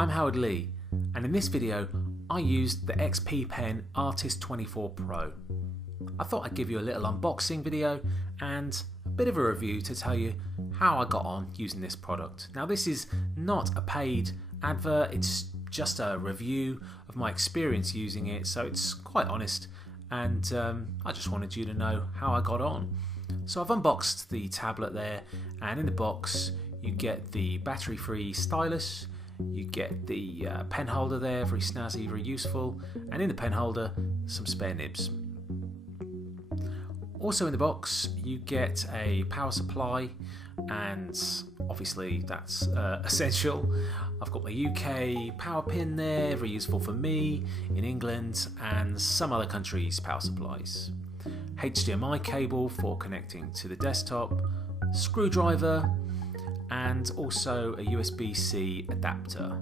I'm Howard Lee, and in this video I used the XP Pen Artist 24 Pro. I thought I'd give you a little unboxing video and a bit of a review to tell you how I got on using this product. Now this is not a paid advert, it's just a review of my experience using it, so it's quite honest, and I just wanted you to know how I got on. So I've unboxed the tablet there, and in the box you get the battery-free stylus, you get the pen holder there, very snazzy, very useful, and in the pen holder some spare nibs. Also in the box you get a power supply, and obviously that's essential. I've got my UK power pin there, very useful for me in England and some other countries' power supplies. HDMI cable for connecting to the desktop, screwdriver, and also a USB-C adapter.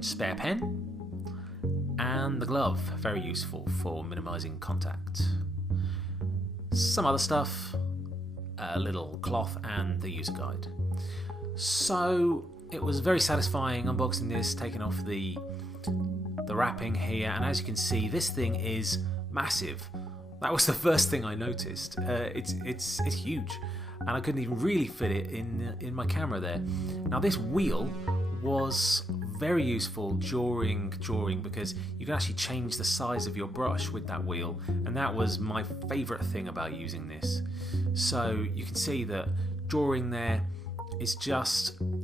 Spare pen, and the glove, very useful for minimizing contact. Some other stuff, a little cloth and the user guide. So it was very satisfying unboxing this, taking off the wrapping here, and as you can see this thing is massive. That was the first thing I noticed. It's huge, and I couldn't even really fit it in my camera there. Now this wheel was very useful during drawing because you can actually change the size of your brush with that wheel, and that was my favourite thing about using this. So you can see that drawing there is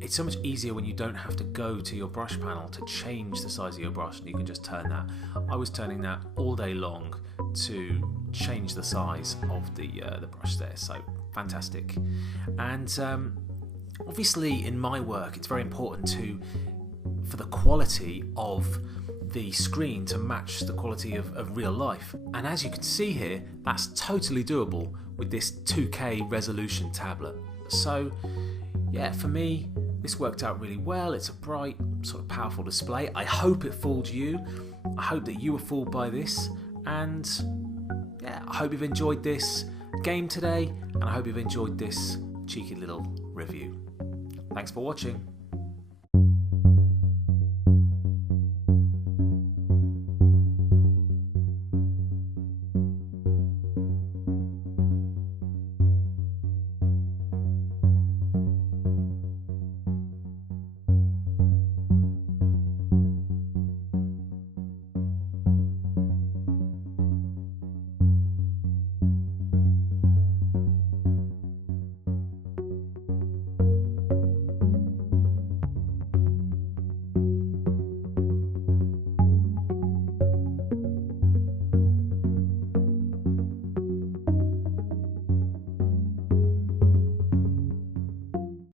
it's so much easier when you don't have to go to your brush panel to change the size of your brush, and you can just turn that. I was turning that all day long to change the size of the brush there, so fantastic. And obviously in my work it's very important for the quality of the screen to match the quality of real life, and as you can see here that's totally doable with this 2K resolution tablet. So yeah, for me this worked out really well. It's a bright, sort of powerful display. I hope it fooled you. I hope that you were fooled by this, and yeah, I hope you've enjoyed this game today, and I hope you've enjoyed this cheeky little review. Thanks for watching.